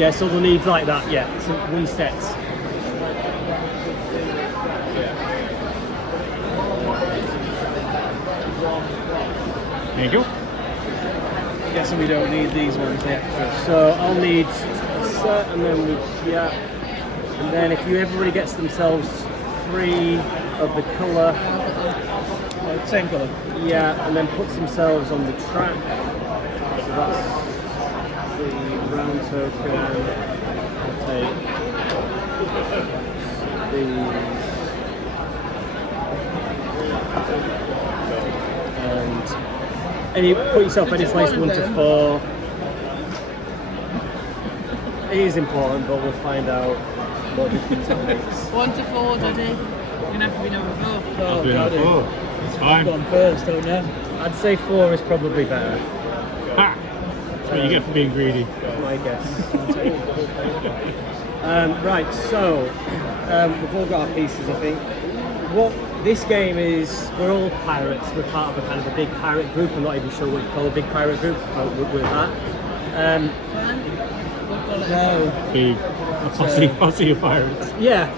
Yeah, so they'll need like that, yeah, so one set. There you go. Guessing we don't need these ones, the extras. So I'll need a set, and then and then if everybody gets themselves 3 of the colour, Same colour. yeah, and then puts themselves on the track. So that's the round token. I'll take these. And put yourself any place 1 to 4. It is important, but we'll find out what difference it makes. 1 to 4, Daddy. You're gonna have to be number 4. I'll do number 4. It's fine. Gone first, don't you? I'd say 4 is probably better. Ha! That's what you get for being greedy. That's my guess. Right, so we've all got our pieces, I think. What this game is, we're all pirates. We're part of a kind of a big pirate group. I'm not even sure what you call a big pirate group, but we're that. No. Big. A posse of pirates. Yeah.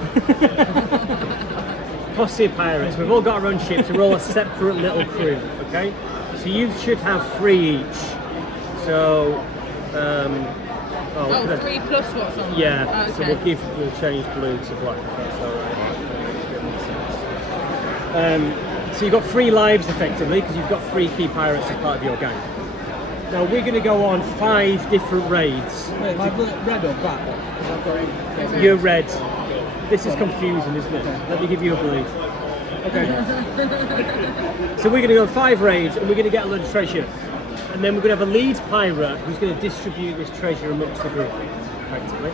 Posse of pirates. We've all got our own ships. We're all a separate little crew, okay? So you should have 3 each. So, 3 plus what's on? Yeah, okay. so we'll change blue to black, if that's alright. So you've got 3 lives effectively, because you've got 3 key pirates as part of your gang. Now we're going to go on 5 different raids. Wait, am I red or black? 'Cause I've got You're red. This is confusing, isn't it? Let me give you a blue. Okay. So we're going to go on 5 raids, and we're going to get a load of treasure. And then we're going to have a lead pirate who's going to distribute this treasure amongst the group, effectively.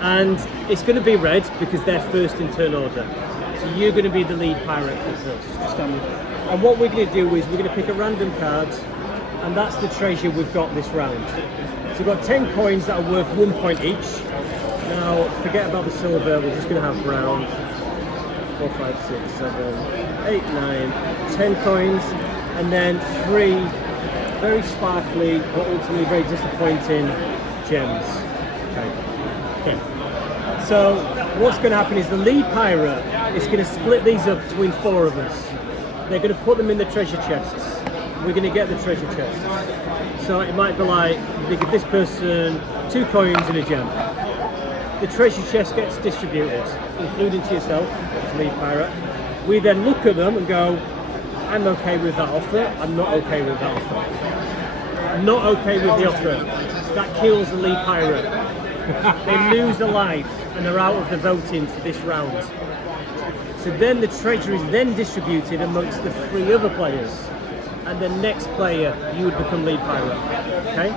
And it's going to be red because they're first in turn order. So you're going to be the lead pirate for first. standard. And what we're going to do is we're going to pick a random card, and that's the treasure we've got this round. So we've got 10 coins that are worth 1 point each. Now, forget about the silver, we're just going to have brown. 4, 5, 6, 7, 8, 9, 10 coins, and then 3 very sparkly, but ultimately very disappointing gems. Okay. So what's going to happen is the lead pirate is going to split these up between 4 of us. They're going to put them in the treasure chests. We're going to get the treasure chests. So it might be like, they give this person 2 coins and a gem. The treasure chest gets distributed, including to yourself, as lead pirate. We then look at them and go, I'm okay with that offer, I'm not okay with that offer. I'm not okay with the offer. That kills the lead pirate. They lose a life and are out of the voting for this round. So then the treasure is then distributed amongst the 3 other players. And the next player, you would become lead pirate. Okay?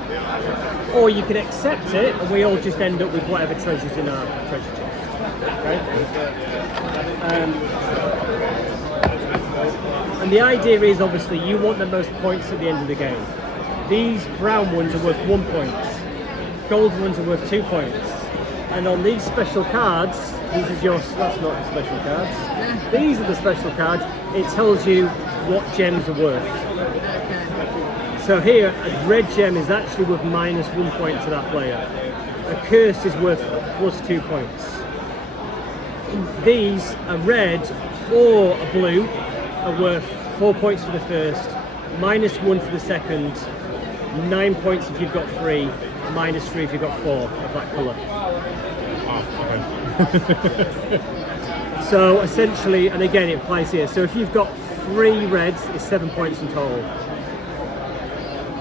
Or you can accept it and we all just end up with whatever treasures in our treasure chest. Okay? And the idea is obviously you want the most points at the end of the game. These brown ones are worth 1 point. Gold ones are worth 2 points. And on these special cards, these are your, that's not the special cards. These are the special cards. It tells you what gems are worth. So here, a red gem is actually worth -1 point to that player. A curse is worth +2 points. These, a red or a blue, are worth 4 points for the first, -1 for the second, 9 points if you've got 3, -3 if you've got 4 of that colour. So essentially, and again it applies here, so if you've got 3 reds, it's 7 points in total.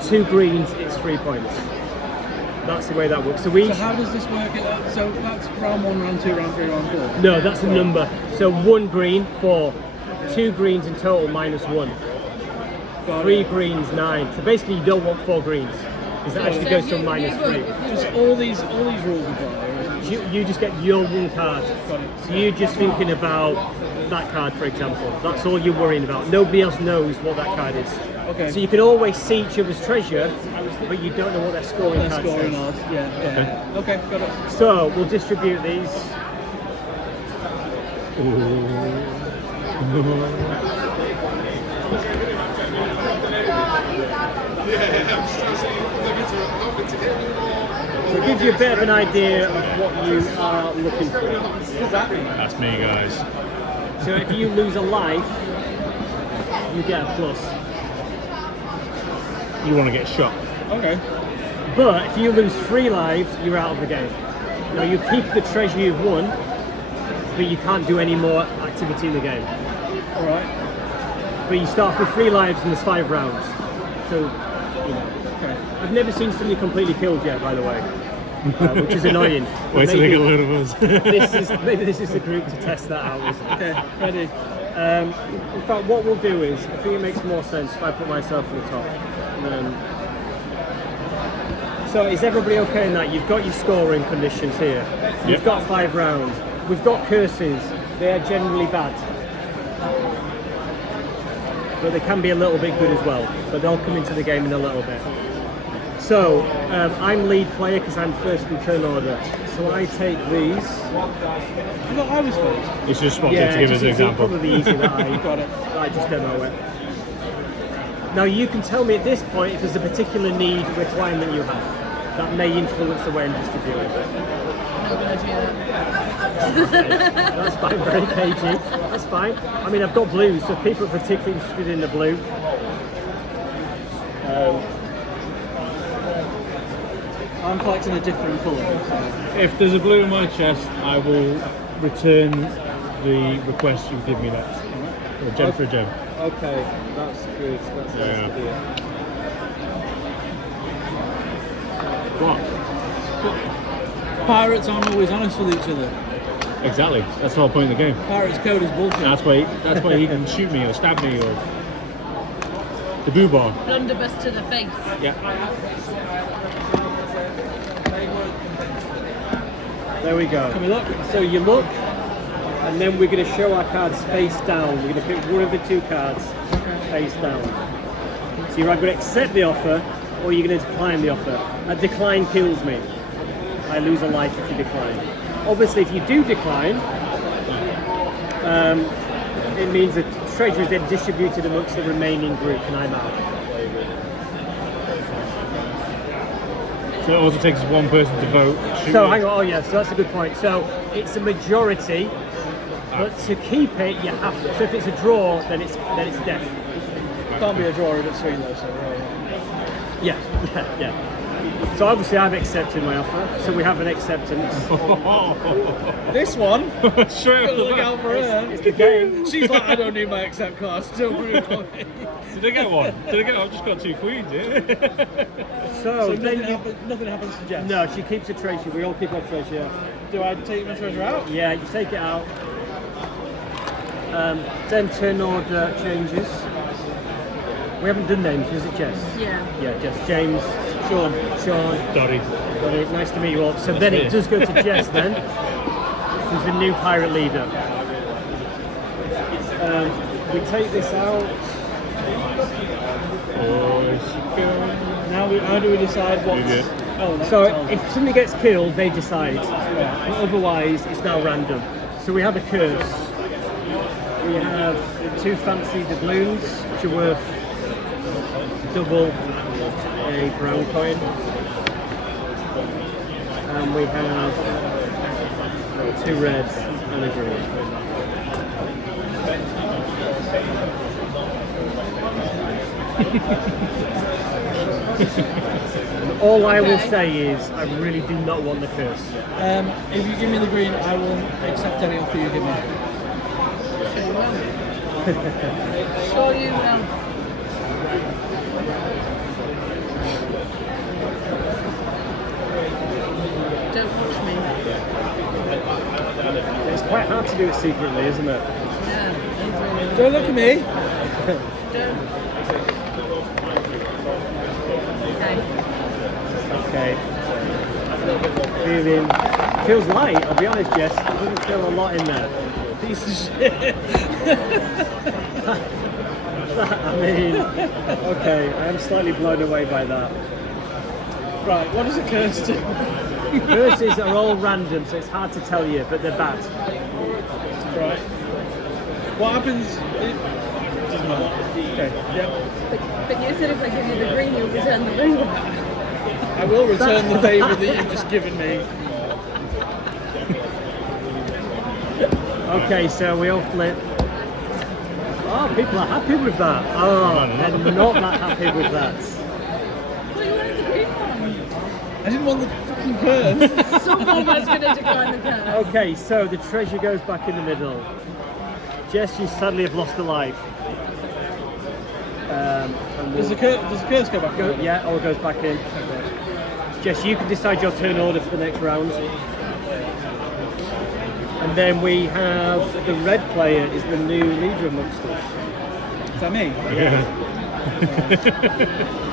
2 greens, it's 3 points. That's the way that works. So how does this work? So that's round 1, round 2, round 3, round 4? No, that's a number. So 1 green, 4. 2 greens in total, -1. 3 greens, 9. So basically you don't want 4 greens. Because it actually goes to -3. Just all these rules apply. You just get your 1 card. So you're just thinking about that card, for example. That's all you're worrying about. Nobody else knows what that card is. Okay. So you can always see each other's treasure, but you don't know what their scoring card says. Yeah. Okay, got it. So we'll distribute these. So it gives you a bit of an idea of what you are looking for. That's me, guys. So if you lose a life, you get a plus. You want to get shot. Okay. But if you lose 3 lives, you're out of the game. Now you keep the treasure you've won, but you can't do any more activity in the game. All right. But you start with 3 lives and there's 5 rounds. So, you know. Okay. I've never seen somebody completely killed yet, by the way, which is annoying. Wait till they get a load of us. Maybe this is the group to test that out. Isn't it? Okay. Ready. In fact, what we'll do is, I think it makes more sense if I put myself at the top. So is everybody okay in that? You've got your scoring conditions here. You've got 5 rounds. We've got curses. They are generally bad. But they can be a little bit good as well. But they'll come into the game in a little bit. So, I'm lead player because I'm first in turn order. So I take these. No, I was first. It's just spotted to give us an example. Probably easy that I Got it. that I just demo it. Now you can tell me at this point if there's a particular need requirement you have that may influence the way I'm distributing it. Not gonna do that. That's fine, very cagey. That's fine. I mean, I've got blues, so if people are particularly interested in the blue. I'm collecting a different colour. So. If there's a blue in my chest, I will return the request you give me next. For a gem for a gem. Okay, that's good. That's nice to hear. What? Pirates aren't always honest with each other. Exactly. That's the whole point of the game. Pirates code is bullshit. That's why he can shoot me or stab me or the boo bar. Blunderbuss to the face. Yeah. There we go. Can we look? So you look, and then we're going to show our cards face down. We're going to pick one of the 2 cards face down. So you're either going to accept the offer, or you're going to decline the offer. A decline kills me. I lose a life if you decline. Obviously, if you do decline, it means that treasure is then distributed amongst the remaining group, and I'm out. So it also takes one person to vote. So hang on, so that's a good point. So it's a majority, but to keep it, you have to. So if it's a draw, then it's death. Can't be a draw in between those. So Yeah. So obviously I've accepted my offer, so we have an acceptance. this one. Straight off the Look out bat. for her. It's the game. She's like, I don't need my accept card. Still brutal. Did I get one? I've just got 2 queens, yeah. So nothing, then nothing happens to Jess. no, she keeps a treasure. We all keep our treasure. Do I take my treasure out? Yeah, you take it out. Then turn order changes. We haven't done names, is it Jess? Yeah. Yeah, Jess. James. Sean. Dotty. Nice to meet you all. So then it does go to Jess then, who's the new pirate leader. We take this out. Now, how do we decide what's... Oh, So if somebody gets killed, they decide. But otherwise, it's now random. So we have a curse. We have 2 fancy doubloons, which are worth double a brown coin. And we have 2 reds and a green. All I will say is, I really do not want the curse. If you give me the green, I will accept any offer you give me. Sure you will. Don't watch me. It's quite hard to do it secretly, isn't it? Yeah, it's really Don't look at me. don't. Okay. Okay. Feels light, I'll be honest, Jess. There doesn't feel a lot in there. Piece of shit. I mean, okay, I am slightly blown away by that. Right, what does a curse do? Curses are all random, so it's hard to tell you, but they're bad. Right. What happens? doesn't matter. Okay. Yep. But you said if I give you the green, you'll return the favour. I will return the favour that you've just given me. Okay, so we all flip. Oh, people are happy with that. Oh, they're not that happy with that. Well, you wanted the green one. I didn't want the fucking curse. Someone was going to decline the curse. Okay, so the treasure goes back in the middle. Jess, you sadly have lost a life. And Does the curse go back? yeah, or goes back in. Jess, you can decide your turn order for the next round. And then we have the red player is the new leader amongst us. Is that me? Yeah.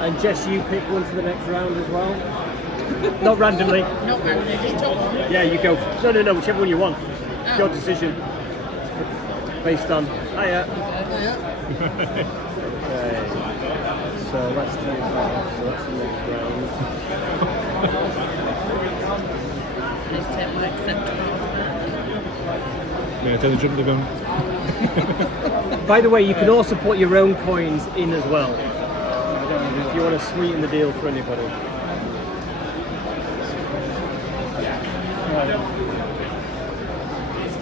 And Jess, you pick one for the next round as well. Not randomly. Not randomly, just top one. Yeah, you go. No, whichever one you want. It's your Oh. decision. Based on. Hiya. Yeah. Okay. So let's take that off. So that's the next round. Let's take my accept card back. Yeah, tell the jump the gun. By the way, you can also put your own coins in as well. If you want to sweeten the deal for anybody.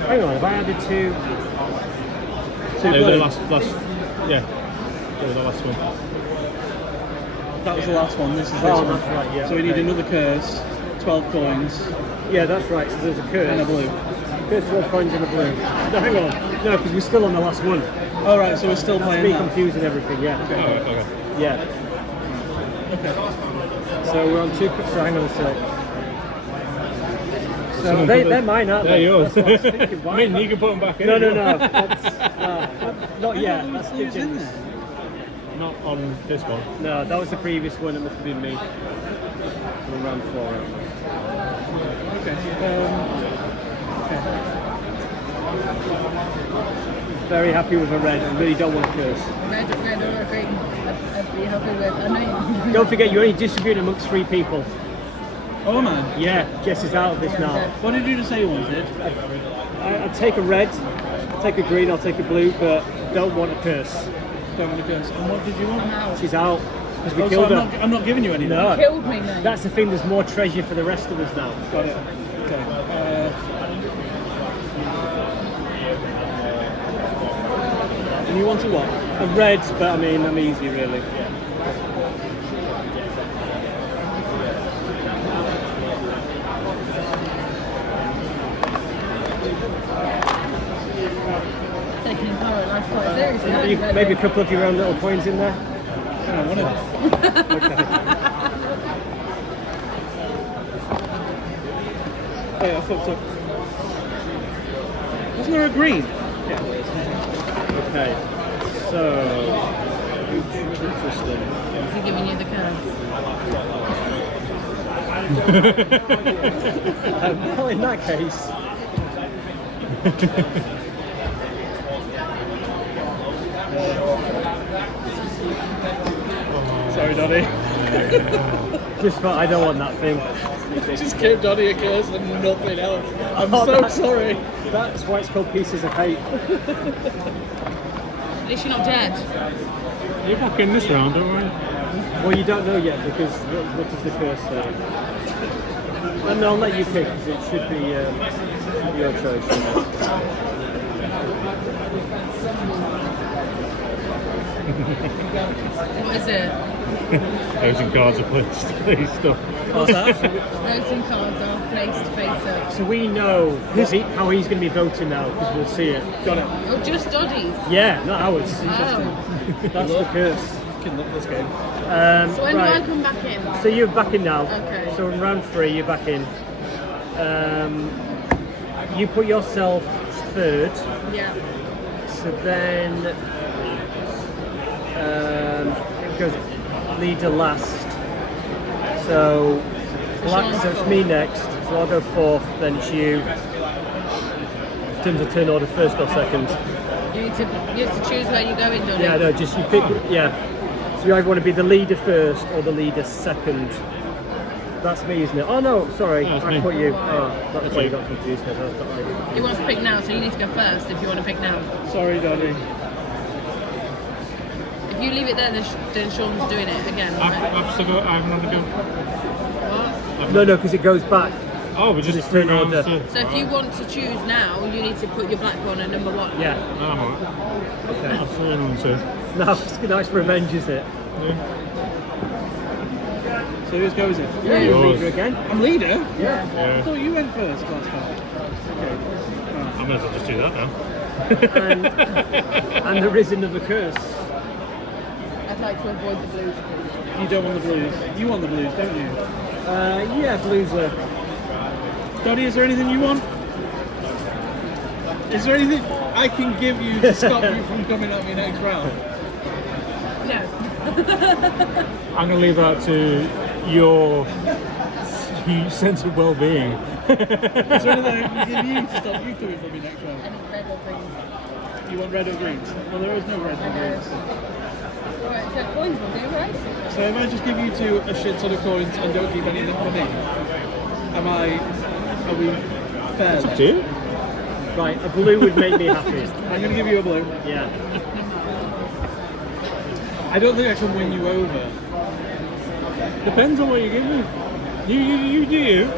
Hang on, have I added two? Two The blues? last, yeah. That was the last one. That was the last one. This is this Oh, one. that's right, yeah. So we need okay. another curse, 12 coins, Yeah, that's right. So there's a curse. and a blue. Curse 12 coins and a blue. No, hang on. No, because we're still on the last one. All right, so we're still That's playing me that. confusing everything, yeah. Alright, okay. Yeah. Okay. So we're on two. So hang on a sec. So Someone they're put the- mine, aren't They're they? yours. That's what I was thinking. Why? I mean, you can put them back in. No, if no, you no. want. That's, not yet. That's Who's in Pigeons. there? Not on this one. No, that was the previous one. It must have been me. From round 4. Okay. Very happy with a red. I really don't want to curse. Red or green, I'd be happy with. I know you. Don't forget, you only distribute amongst 3 people. Oh man. Yeah, Jess is out of this now. What did you just say you wanted? I'll take a red, I'll take a green, I'll take a blue, but don't want a curse. Don't want to curse. And what did you want? I'm out. She's out because we Oh, so killed her. I'm not giving you any. No. Killed me, mate. That's the thing, there's more treasure for the rest of us now. Got it. Okay. And you want a what? A red, but I mean, I'm easy really. Taking power life quite seriously. aren't you, baby? Maybe a couple of your own little coins in there. I don't want it. Okay. Wait, I fucked up. Wasn't there a green? Yeah. Okay. So, interesting. Is he giving you the curse? Well, in that case. Sorry, Donny. Just thought I don't want that thing. Just gave Donny a curse and nothing else. I'm Oh, so that's- sorry. That's why it's called Pieces of Hate. At least you're not dead. You're back in this round, don't worry. Well, you don't know yet because what does the curse say? And I'll let you pick because it should be your choice. What is it? Those cards are placed up. What's that? Voting cards are placed face up. So we know how he's going to be voting now because we'll see it. Got it. Oh, just Doddies. Yeah, not ours. Oh. That's the curse. Fucking love this game. So when do I Right. come back in? So you're back in now. Okay. So in round 3, you're back in. You put yourself third. Yeah. So then it goes leader last. So black, so it's me next. So I'll go 4th, then it's you. In terms of turn order, 1st or 2nd. You have to choose where you go in, Doddy. Yeah, no, just you pick. Yeah. So you either want to be the leader 1st or the leader 2nd. That's me, isn't it? Oh no, sorry, No, it's I me. put you. Oh, that's why you got confused. Because I was He wants to pick now, so you need to go first if you want to pick now. Sorry, Donny. you leave it there, then Sean's doing it again, right? I've still got. I haven't had a go. What? No, because it goes back. Oh, we just It's turn rounds order. to- So if you want to choose now, you need to put your black one at number 1. Yeah. No, I'm alright. Okay. I'll turn on to. Now it's nice revenge, is it? Yeah. So whose go is it? Yeah, you're Yours. leader again. I'm leader? Yeah. I Yeah. thought you went first last time. Okay. I might as well just do that now. And there is another curse. I'd like to avoid the blues, please. You don't want the blues. You want the blues, don't you? Yeah, blues are. Dottie, is there anything you want? Is there anything I can give you to stop you from coming up your next round? No. I'm going to leave that to your sense of well-being. Is there anything I can give you to stop you coming from your next round? Any red or green? You want red or green? Well, there is no red or green. Alright, so coins will do, right? So if I just give you two a shit ton of coins and don't keep anything for me, are we fair? It's up to then? you. Right, a blue would make me happy. I'm going to give you a blue. Yeah. I don't think I can win you over. Depends on what you give me. You do you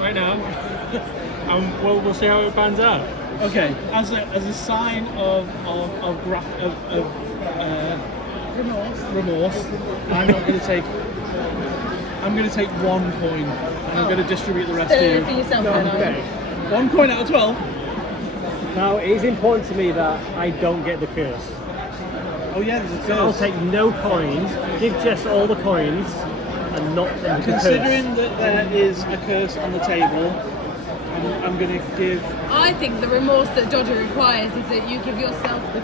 right now. We'll see how it pans out. Okay, as a sign of remorse, I'm going to take 1 coin and I'm going to distribute the rest to For you. yourself, No, then, okay. 1 coin out of 12. Now, it is important to me that I don't get the curse. Oh yeah, there's a So I'll curse. take no coins, give Jess all the coins, and not the curse. Considering that there is a curse on the table, I'm going to give. I think the remorse that Dodger requires is that you give yourself the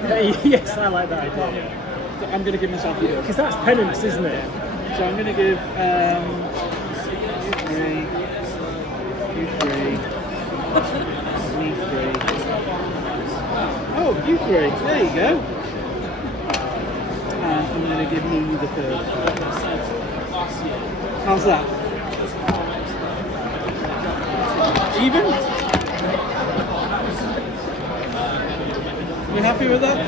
Yes, I like that idea. I'm going to give myself the curse. Because that's penance, isn't it? So I'm going to give you three, me three. Oh, you three. There you go. And I'm going to give me the curse. How's that? Even? You happy with that?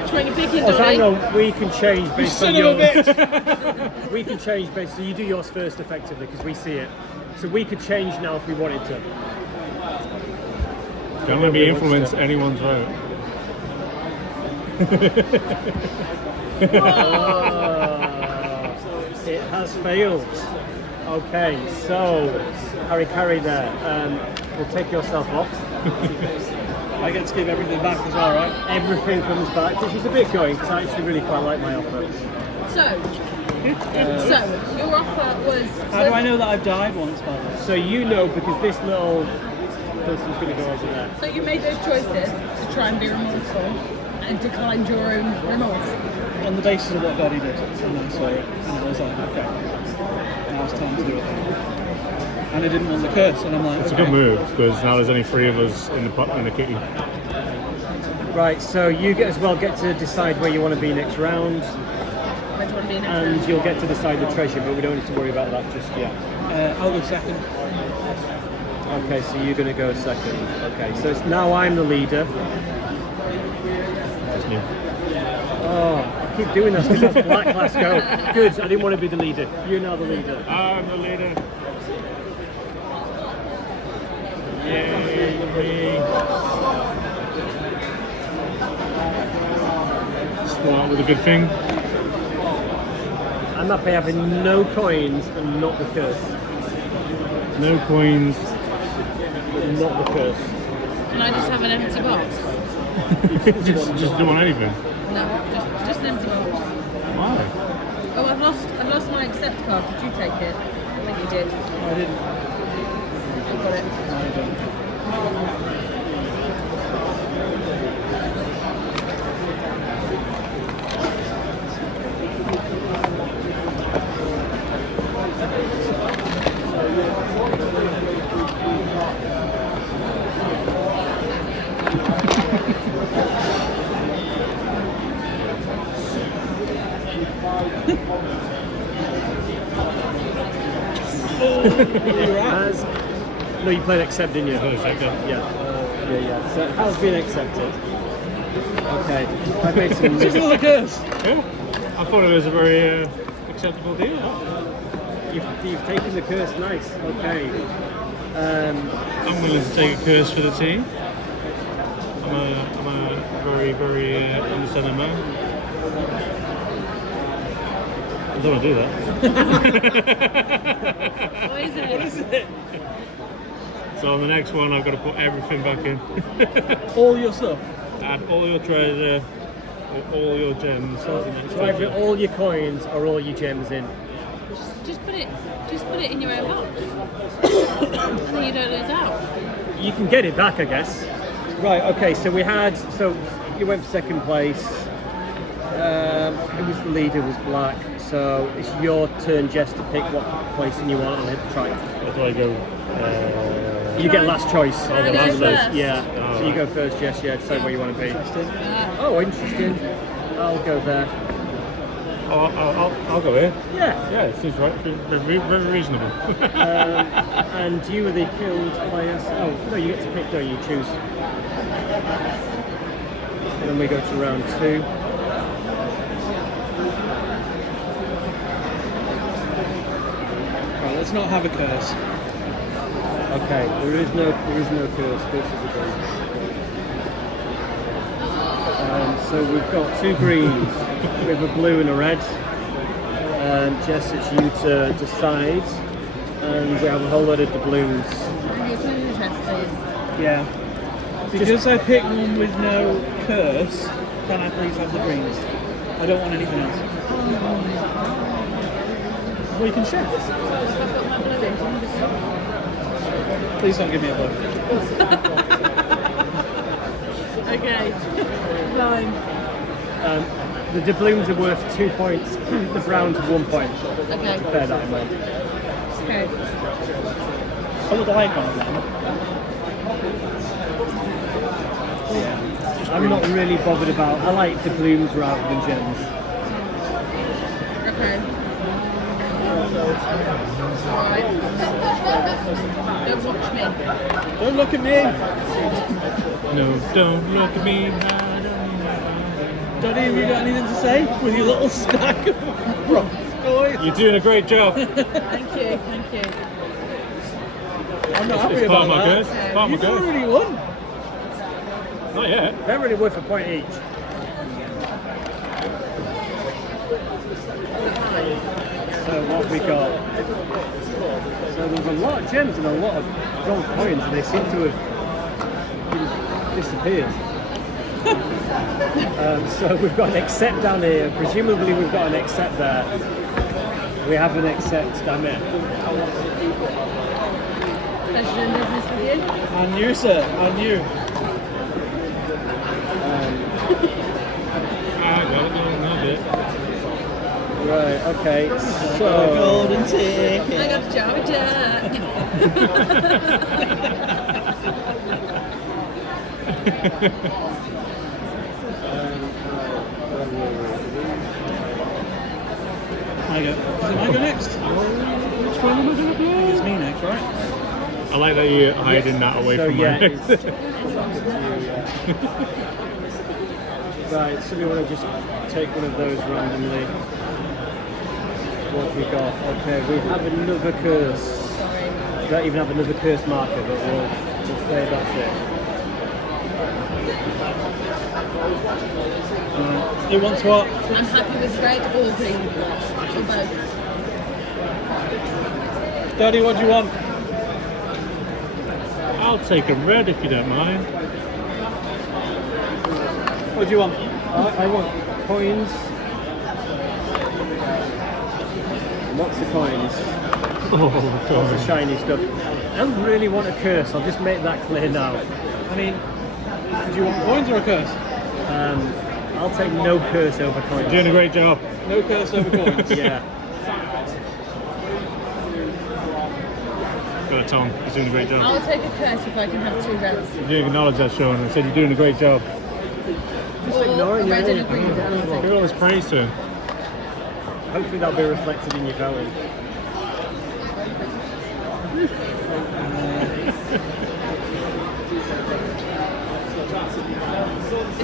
Which one you picking, Oh, so hang Donnie? on, we can change based Son on of a yours. bitch! We can change based, so you do yours first effectively because we see it. So we could change now if we wanted to. Don't let me influence anyone's vote. It has failed. Okay, so Harry Carey there. We'll take yourself off. I get to give everything back as well, right? Everything comes back, which is a bit going because I actually really quite like my offer. So your offer was. How do I know that I've died once, by the way? So you know because this little person's going to go over there. So you made those choices to try and be remorseful and declined your own remorse. On the basis of what Dottie did. And then so, and I was like, okay, now it's time to do it. And I didn't want the curse, and I'm like, It's a okay. good move because now there's only 3 of us in the kitty. Right, so you get to decide where you want to be next round, Where do you want to be next and round? you'll get to decide the treasure, but we don't need to worry about that just yet. I'll go second. Okay, so you're going to go second. Okay, so it's now I'm the leader. Just new. Oh, I keep doing this because that's black. Let's go. Good. I didn't want to be the leader. You're now the leader. I'm the leader. Yay, me. Start with a good thing. I'm happy having no coins and not the curse. No coins. Not the curse. Can I just have an empty box? just don't want anything. No, just an empty box. Why? Oh, I've lost my accept card. Did you take it? I think you did. No, I didn't. I've got it. No, I didn't. Has, no, you played accept, didn't you? Oh, accept, yeah. Yeah. So it has been accepted. Okay, I've made some It's another curse. Yeah. I thought it was a very acceptable deal. You've taken the curse, nice. Okay. I'm willing to take a curse for the team. I'm a very, very understanding man. I don't want to do that. What is it? What is it? So on the next one, I've got to put everything back in. All your stuff. Add all your treasure, or all your gems. So either all your coins or all your gems in. Just put it in your own box. And then you don't lose out. You can get it back, I guess. Right. Okay. So you went for second place. Who was the leader? Was Black. So it's your turn, Jess, to pick what placing you want on the track. Where do I go? You get last choice. Can I go Last first? choice. Yeah. So you go first, Jess. Yeah. Decide where you want to be. Oh, interesting. I'll go there. I'll go here. Yeah. Yeah, it seems right. Very, very reasonable. And you were the killed players. Oh no, you get to pick, don't you? Choose. And then we go to round 2. Right, let's not have a curse. Okay, there is no curse. Curses are gone. So we've got 2 greens with a blue and a red. Jess, it's you to decide. And we have a whole lot of doubloons. Yeah. Because I picked one with no curse, can I please have the greens? I don't want anything else. Well, you can share. Please don't give me a blue. Okay. Fine. The doubloons are worth 2 points. The browns are 1 point. Okay. Bear that in mind. Okay. I would like one of them. I'm not really bothered about. I like doubloons rather than gems. Okay. Alright. Don't watch me. Don't look at me. No, don't look at me. Don't you got anything to say with your little stack of bronze coins? You're doing a great job. Thank you. I'm not happy It's part about of my that. curse. Part of my You've curse. already won. Not yet. They're really worth a point each. So what we got? So there's a lot of gems and a lot of gold coins, and they seem to have disappeared. So we've got an accept down here. Presumably we've got an accept there. We have an accept down there. Pleasure doing business with you. And you, sir. And you. I got it going a bit. Right. Okay. So Golden ticket. I got a job done. I go. Is it I go next? Which one am I going to I think play? it's me next, right? I like that you're hiding that away so from yeah, my it's, next. right. So we want to just take one of those randomly. What have we got? Okay, we have another curse. Sorry. We don't even have another curse marker, but we'll say that's it. Who wants what? I'm happy with red or green. Or both. Daddy, what do you want? I'll take a red if you don't mind. What do you want? I want coins. Lots of coins. Lots of shiny stuff. I don't really want a curse. I'll just make that clear now. I mean, do you want coins or a curse? I'll take no curse over coins. You're doing a great job. No curse over coins. Yeah. Got a Tom. He's doing a great job. I'll take a curse if I can have 2 reds. You didn't acknowledge that, Sean. I said you're doing a great job. Just Or ignoring a red you. and a green. Give all this praise to him. Hopefully that'll be reflected in your voting. Is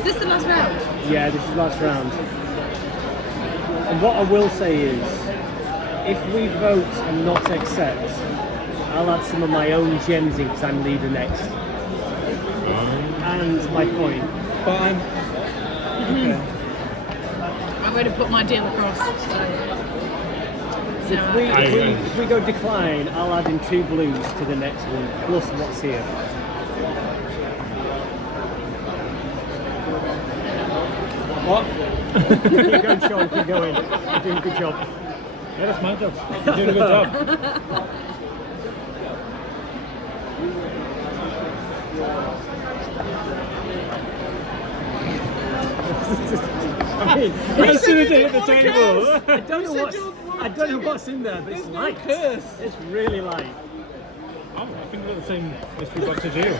this the last round? Yeah, this is the last round. And what I will say is, if we vote and not accept, I'll add some of my own gems in because I'm leader next. And my coin. But I'm. Okay. I've already put my deal across. So If we go decline, I'll add in 2 blues to the next one, plus what's here. What? Keep going, Sean, keep going. You're doing a good job. Yeah, that's my job. You're doing a good job. I mean, As soon as I hit the table. I don't know what's in there, but it's light. Curse. It's really light. Oh, I think we've got the same mystery box as you.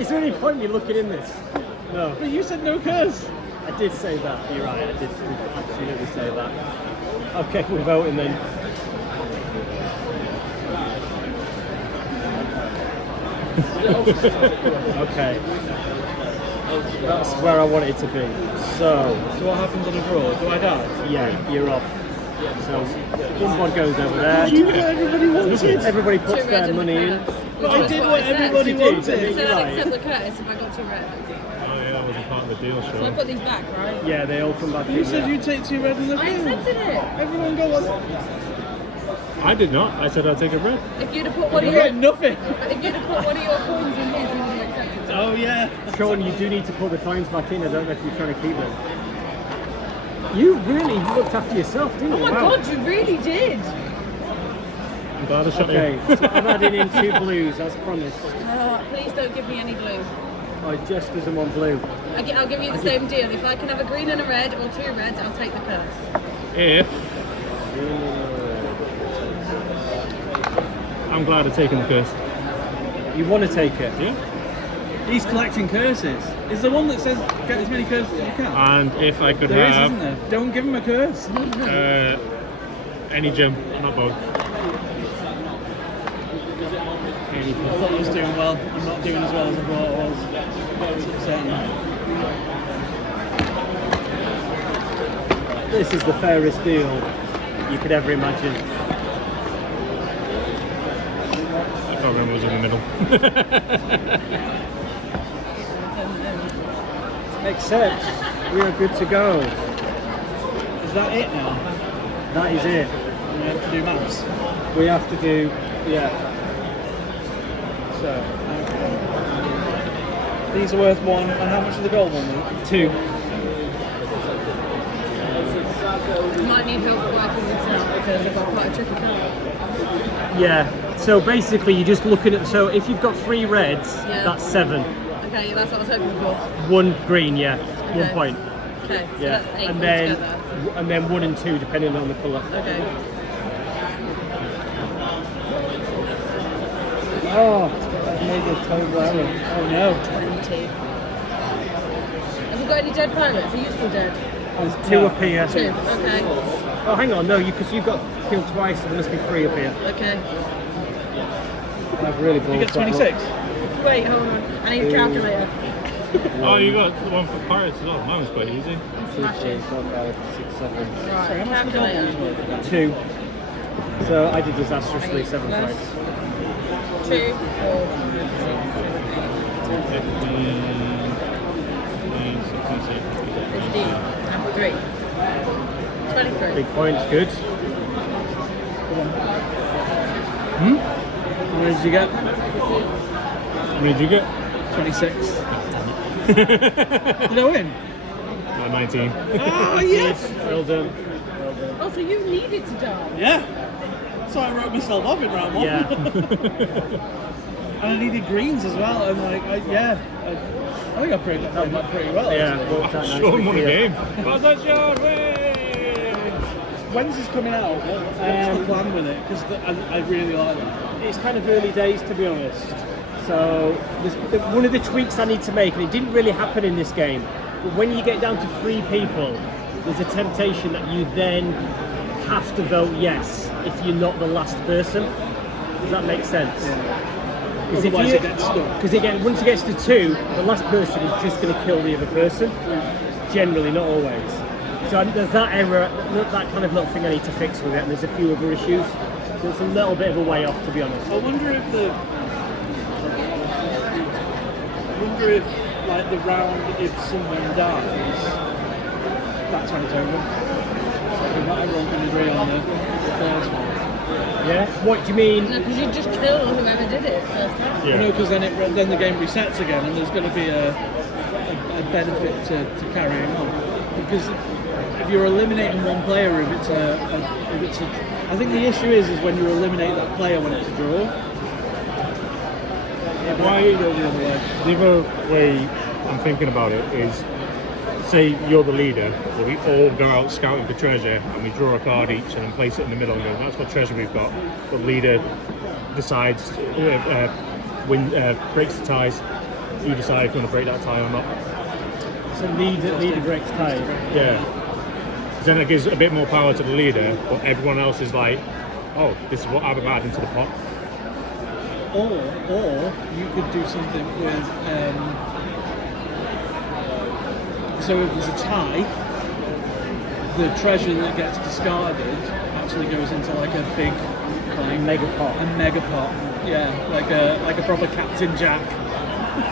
Is there any point in me looking in this? No. But you said no curse. I did say that. You're right. I did absolutely say that. Okay, we're voting then. Okay. That's where I want it to be. So what happens on a draw? Do I die? yeah, you're off. So one board goes over there. You know what everybody wanted. Everybody puts Two red their and money the in. curse. But I Which did is what I said. everybody You did. wanted. So You're I'll right. accept the curse if I got 2 red. Oh yeah, that wasn't part of the deal, So I sure. put these back, right? Yeah, they all come back You in said there. you'd take 2 red and the I blue. accepted it. Everyone go on. I did not. I said I'd take a red. If you'd have put one of You your got nothing. if you'd have put one of your coins in his, you would have accepted it. Oh yeah. Sean, you do need to put the coins back in. I don't know if you're trying to keep them. You really looked after yourself, didn't you? Oh my Wow. god, you really did! I'm glad I shot Okay, you. so I'm adding in 2 blues as promised. Please don't give me any blue. I just as in 1 blue. I'll give you the same deal. If I can have a green and a red or 2 reds, I'll take the curse. If I'm glad I've taken the curse. You want to take it? Yeah. He's collecting curses. Is there one that says get as many curses as you can? And if I could There is, have isn't there? Don't give him a curse. any gem, not both. I thought I was doing well. I'm not doing as well as I thought I was. It's upsetting. This is the fairest deal you could ever imagine. I can't remember what was in the middle. Except we are good to go. Is that it now? That is it. We have to do maths. We have to do, yeah. So, These are worth 1, and how much are the gold one? 2. You might need help working this out because I've got quite a tricky card. Yeah. So basically, you're just looking at. So if you've got 3 reds, Yeah. that's 7. Okay, that's what I was hoping for. 1 green, yeah. 1 Okay. point. Okay, so Yeah. that's 8 And then altogether. 1 and 2 depending on the colour. Okay. Oh, I've made a terrible error. Oh no. 20. Have we got any dead pirates? Are you still dead? There's 2 No. up here. 2. Okay. Oh, hang on, no, because you've got killed twice, so there must be 3 up here. Okay. I've really You ballsed get that 26. Wait, hold on. I need a calculator. Oh, you got the one for pirates as well. Mine was quite easy. Smash it. 4, 5, 6, 7. Sorry, Right, how much are the gold ones calculator. worth? 2. So I did disastrously 7 Plus points. 2, 4, 15, 15, and 3. 23. Big points, good. What did you get? What did you get? 26. Did I win? 19. Oh yes! Well done. Oh, so you needed to die. Yeah. So I wrote myself off in round 1. Yeah. And I needed greens as well. And like, I think I played that pretty well. Yeah, actually. worked out Sean nicely won for the you. game. Well done, Sean. Win! When's this coming out? What's the plan with it? Because I really like that. It's kind of early days, to be honest. So one of the tweaks I need to make, and it didn't really happen in this game, but when you get down to 3 people, there's a temptation that you then have to vote yes if you're not the last person. Does that make sense? Otherwise it gets stuck. Because once it gets to 2, the last person is just going to kill the other person. Generally, not always. So there's that error, that kind of little thing I need to fix with it, and there's a few other issues. So it's a little bit of a way off, to be honest. I wonder if like the round, if someone dies, that's when it's over. Like, not everyone can agree on the first one. Yeah? What do you mean? No, because you just kill whoever did it first time. Yeah. Because then the game resets again, and there's going to be a benefit to carrying on. Because if you're eliminating one player, if it's a, I think the issue is when you eliminate that player when it's a draw. Why? Go the other way. The other way I'm thinking about it is, say you're the leader, well, we all go out scouting for treasure and we draw a card each and then place it in the middle and go, that's what treasure we've got. The leader decides, breaks the ties. You decide if you want to break that tie or not. So leader breaks tie. Yeah. Then it gives a bit more power to the leader, but everyone else is like, oh, this is what I've added into the pot. Or you could do something with, so if there's a tie, the treasure that gets discarded actually goes into like a big, like Mega pot. a mega pot. Yeah, like a proper Captain Jack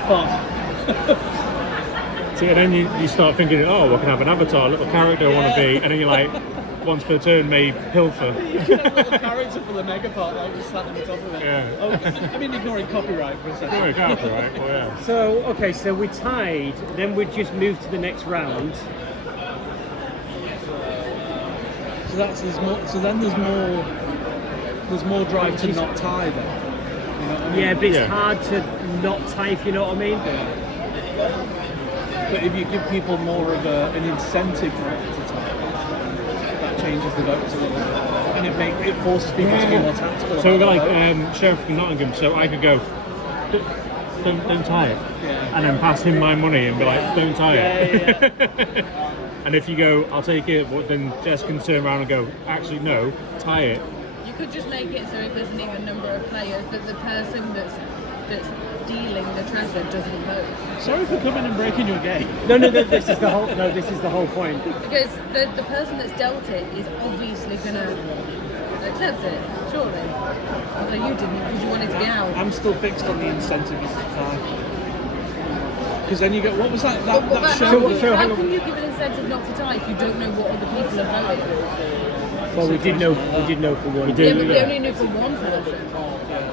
pot. See, and then you start thinking, oh, I can have an avatar, a little character I want to be, and then you're like, once per turn may pilfer. You can have a little character for the mega pot, like just sat on the top of it. Yeah. Oh, I mean, ignoring copyright for a second. Oh, exactly, right? Well, yeah. So, okay, so we tied, then we just move to the next round. So there's more. So then there's more drive to not tie then. You know what I mean? Yeah, but it's Yeah. hard to not tie, if you know what I mean. But if you give people more of an incentive not to tie, that changes the votes a little bit, and it forces people to be more tactical. So we've got about like the vote. Sheriff from Nottingham, so I could go, don't tie it, Yeah. and then pass him my money and be like, don't tie it. Yeah. And if you go, I'll take it, but then Jess can turn around and go, actually no, tie it. You could just make it so if there's an even number of players, that the person that's dealing the treasure doesn't vote. Sorry for coming and breaking your game. No, this is the whole point. Because the person that's dealt it is obviously going to accept it, surely. Although you didn't, because you wanted to be out. I'm still fixed on the incentive not to tie. Because then you go, what was that? That But show. So how hang on. can you give an incentive not to tie if you don't know what other people are voting? Well, we did know for one. We did. Yeah, but we Yeah. only know for one person.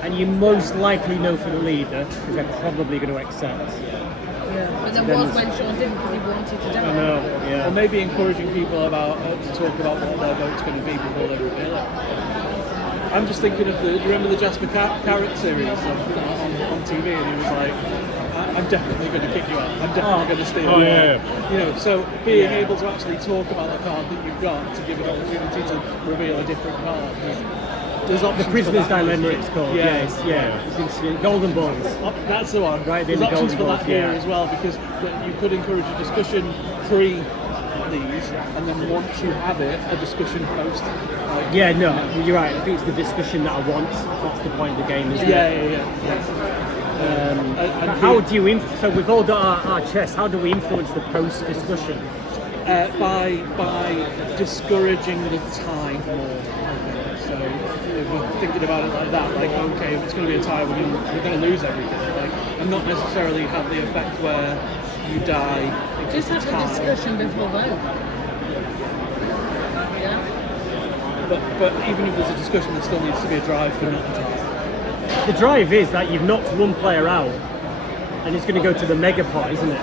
And you most likely know for the leader, because they're probably going to accept. Yeah. But there was when Sean didn't because he wanted to die. I know, Or yeah. maybe encouraging people about to talk about what their vote's going to be before they reveal it. I'm just thinking of do you remember the Jasper Carrot series on TV, and he was like, I'm definitely going to kick you out. I'm definitely going to steal. Oh, you yeah, out." You know, so being Yeah. able to actually talk about the card that you've got to give an opportunity to reveal a different card. There's options The for Prisoner's that. Dilemma, it's called. Yeah. It's interesting. Golden Balls. That's the one. Right, There's the options for golden that balls, here yeah. as well, because you could encourage a discussion pre these, and then once you have it, a discussion post. Like, Yeah, no, you're right. I think it's the discussion that I want. That's the point of the game, isn't yeah, it? yeah. But And how do you so we've all got our chess. How do we influence the post discussion? by discouraging the tie more, I think. So if we're thinking about it like that, like okay, if it's going to be a tie, we're going to lose everything. Like, and not necessarily have the effect where you die. Just have tie. a discussion before vote. Yeah. But even if there's a discussion, there still needs to be a drive for not a tie. The drive is that you've knocked one player out, and it's going to go to the mega pot, isn't it?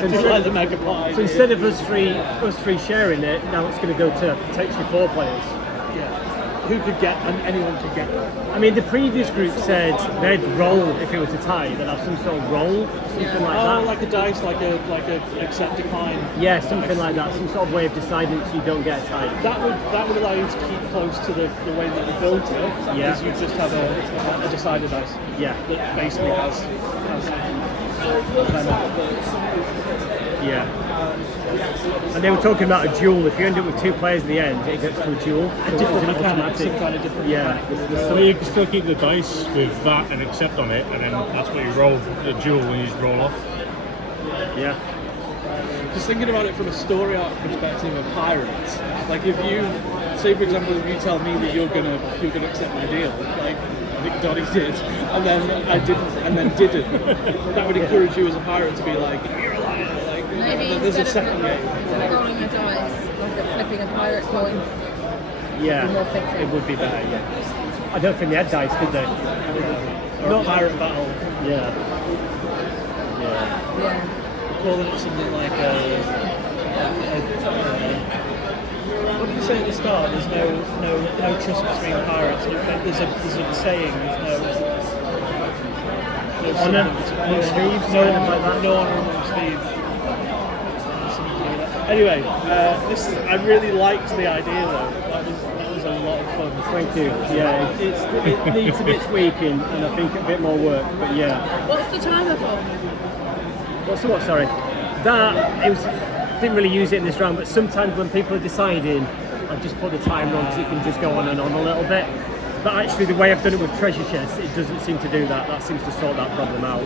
So Just like the mega pot. So instead of us three sharing it, now it's going to go to potentially 4 players. Yeah. Who could get, and anyone could get. I mean, the previous group said they'd roll if it was a tie. They'd have some sort of roll, something like that. Like a dice, like a accept decline. Yeah, something like that. Some sort of way of deciding so you don't get a tie. That would allow you to keep close to the way that you built it. Yeah. Because you just have a decider dice. Yeah. That basically has Yeah. And they were talking about a duel. If you end up with 2 players in the end, it gets to a duel. A different mechanic, some kind of different mechanic. So you can still keep the dice with that and accept on it, and then that's what you roll the duel when you just roll off. Yeah. Just thinking about it from a story arc perspective of pirates, like if you say, for example, if you tell me that you're gonna accept my deal, like I think Donnie did, and then I didn't, and then didn't, that would encourage you as a pirate to be like, you're a liar. Like, Maybe there's a instead second of game. rolling a dice, like flipping a pirate coin. Yeah. Be more fitting. It would be better. Yeah. I don't think they had dice, did they? Or a pirate battle. Yeah. Yeah. Calling it something like what did you say at the start? There's no trust between pirates. There's a saying. There's no Honour amongst thieves, No kind of honor, like that. no honor amongst thieves. Something like that. Anyway, I really liked the idea though. That was a lot of fun. Thank you. Yeah, it needs a bit tweaking and I think a bit more work, but yeah. What's the timer for? What's the what? Sorry. Didn't really use it in this round, but sometimes when people are deciding, I've just put the timer on because it can just go on and on a little bit. But actually, the way I've done it with treasure chests, it doesn't seem to do that. That seems to sort that problem out.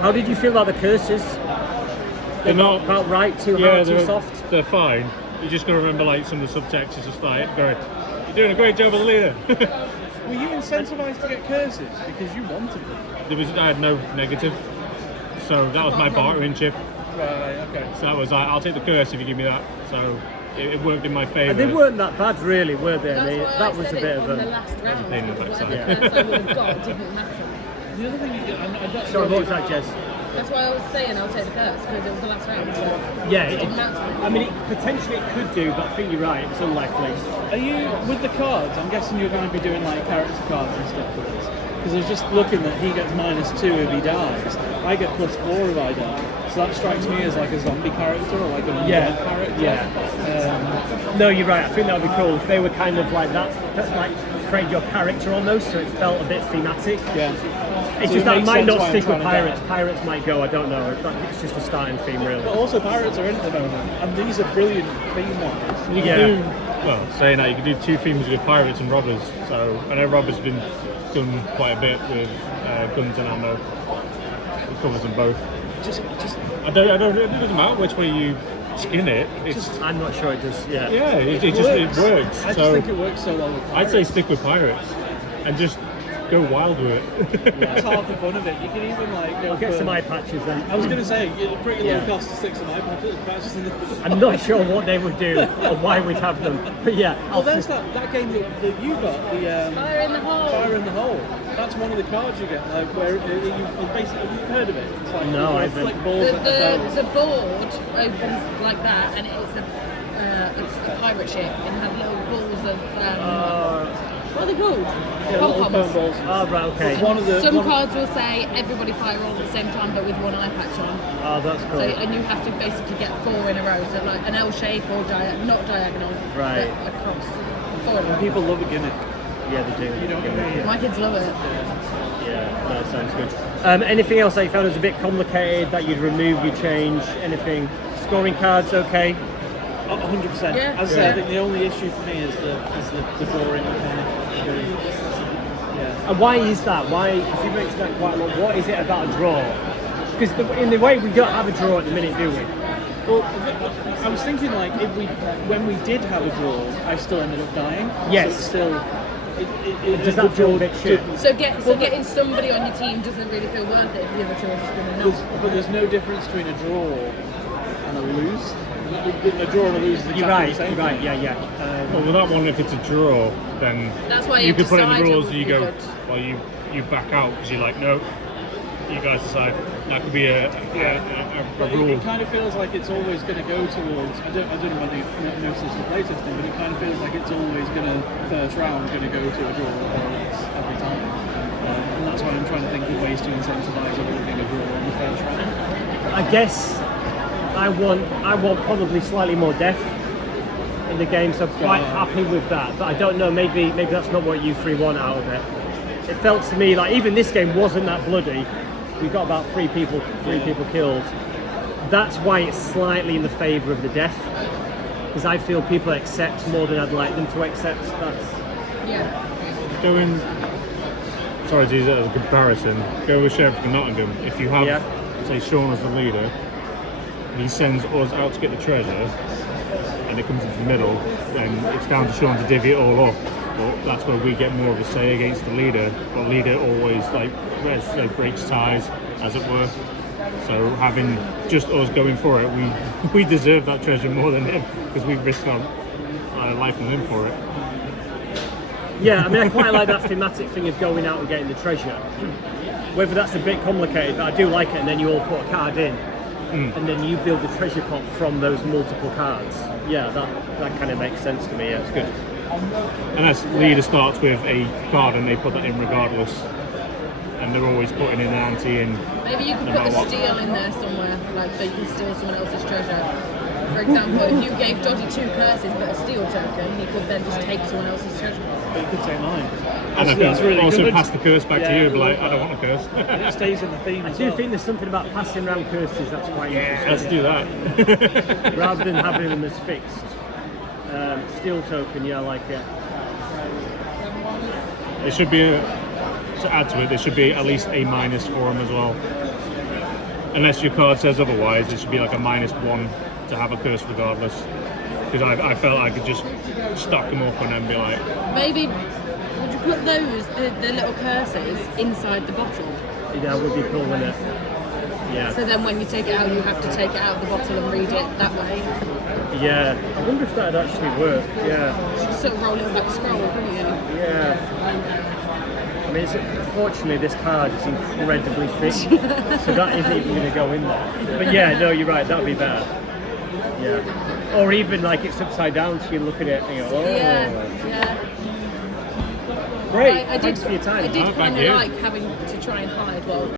How did you feel about the curses? They're not about right, too hard, too soft? They're fine. You just got to remember, like, some of the subtext is just like, going, you're doing a great job as a leader. Were you incentivized to get curses because you wanted them? I had no negative, so that was my bartering chip. Right, okay. So that was like, I'll take the curse if you give me that. So it worked in my favour. And they weren't that bad, really, were they? That was a bit of the a. last round. pain in the backside. Whatever curse I would have got didn't matter. The other thing, I don't Sorry, what was that, Jez? That's why I was saying I'll take the curse because it was the last round. So Yeah, it didn't matter. I mean, potentially it could do, but I think you're right. It's unlikely. Are you, with the cards, I'm guessing you're going to be doing like character cards and stuff for this? Because I was just looking that he gets -2 if he dies. I get +4 if I die. So that strikes me as like a zombie character or like a non-dead character. Yeah. No, you're right. I think that would be cool if they were kind of like that, like create your character almost, so it felt a bit thematic. Yeah. It's So just it that it makes might sense not why I'm stick with trying to pirates. die. Pirates might go. I don't know. It's just a starting theme, really. But also pirates are in at the moment, and these are brilliant theme-wise. You can do, well, saying that, you can do 2 themes with pirates and robbers. So I know robbers have been done quite a bit with guns and ammo. It covers them both. Just I don't. It doesn't matter which way you skin it. I'm not sure it does. Yeah. Yeah, it works. I just So think it works so well with I'd pirates. say stick with pirates and just go wild with it. That's half the fun of it. You can even like go Get for, some eye patches then. I was going to say, it's pretty low Yeah. cost to stick some eye patches in the I'm not sure what they would do or why we'd have them, but yeah. Well, there's that game that you got, the Fire in the hole. Fire in the Hole. That's one of the cards you get, like where you basically, have you heard of it? It's like No, I you haven't. flick balls at the bells. The board opens like that, and it's a pirate ship, and have little balls of what are they called? Yeah, little foam Pom-poms. balls. Oh, right, okay. One of the Some one- cards will say everybody fire all at the same time, but with one eye patch on. Oh, that's cool. So, and you have to basically get 4 in a row, so like an L shape or not diagonal, Right. but across. 4 in a row. People love a gimmick. Yeah, they do. You know what I mean? My kids love it. Yeah, that sounds good. Anything else that you found was a bit complicated that you'd remove, you'd change, anything? Scoring cards, okay? 100%. Yeah. As I say, I think the only issue for me is the drawing mechanic. Yeah. And why is that? Why, because you mentioned that quite a lot, what is it about a draw? Because in the way we don't have a draw at the minute, do we? Well, I was thinking like when we did have a draw, I still ended up dying. Yes. So it's still. Does that feel a bit shit? So getting somebody on your team doesn't really feel worth it if the other two are just going to not. But there's no difference between a draw and a lose. A draw and a lose is exactly You're right, the same. you're right, thing. yeah. Well, with that one, if it's a draw, then That's why you you could put it in the decide it rules would and you be go, good. well, you back out because you're like, no, you guys decide. That could be a But rule. it kind of feels like it's always going to go towards. I don't know whether you noticed this in playtesting, but it kind of feels like it's always going to first round going to go to a draw every time. And that's why I'm trying to think of ways to incentivize avoiding a draw on the first round. I guess I want probably slightly more death in the game, so I'm quite happy with that. But I don't know, maybe that's not what you 3 want out of it. It felt to me like even this game wasn't that bloody. We got about 3 people killed. that's why it's slightly in the favour of the deaf, because I feel people accept more than I'd like them to accept. That's Going, sorry to use that as a comparison, go with Sheriff of Nottingham. If you have, say, Sean as the leader, and he sends us out to get the treasure, and it comes into the middle, then it's down to Sean to divvy it all up. But that's where we get more of a say against the leader. But leader always breaks ties, as it were. So having just us going for it, we deserve that treasure more than him, because we've risked our life and limb for it. Yeah, I mean, I quite like that thematic thing of going out and getting the treasure. Whether that's a bit complicated, but I do like it, and then you all put a card in, and then you build the treasure pot from those multiple cards. Yeah, that kind of makes sense to me, yeah, it's good. Unless leader starts with a card and they put that in regardless, and they're always putting in an ante in. Maybe you could put a steal in there somewhere, like so you can steal someone else's treasure. For example, if you gave Doddy 2 curses but a steal token, he could then just take someone else's treasure. But you could take mine. And I That's could really also good. pass the curse back to you and be like, I don't want a curse. And it stays in the theme I as do well. think there's something about passing around curses that's quite Let's interesting. do that. Rather than having them as fixed. Steal token, yeah, I like it. There should be, to add to it, there should be at least a minus for him as well. Unless your card says otherwise, it should be like a -1 to have a curse regardless. Because I felt I could just stock them up and then be like... Maybe, would you put those, the little curses, inside the bottle? Yeah, would be cool, wouldn't it? Yeah. So then when you take it out, you have to take it out of the bottle and read it that way. Yeah. I wonder if that'd actually work. Yeah. You just sort of roll it with like a scroll, couldn't you? Yeah. I mean, unfortunately, this card is incredibly thick, so that isn't even going to go in there. But yeah, no, you're right, that'd be better. Yeah. Or even like it's upside down, so you look at it and you go, oh. Yeah. Great. I did, Thanks for your time. I did Oh, kind thank of you. like having to try and hide while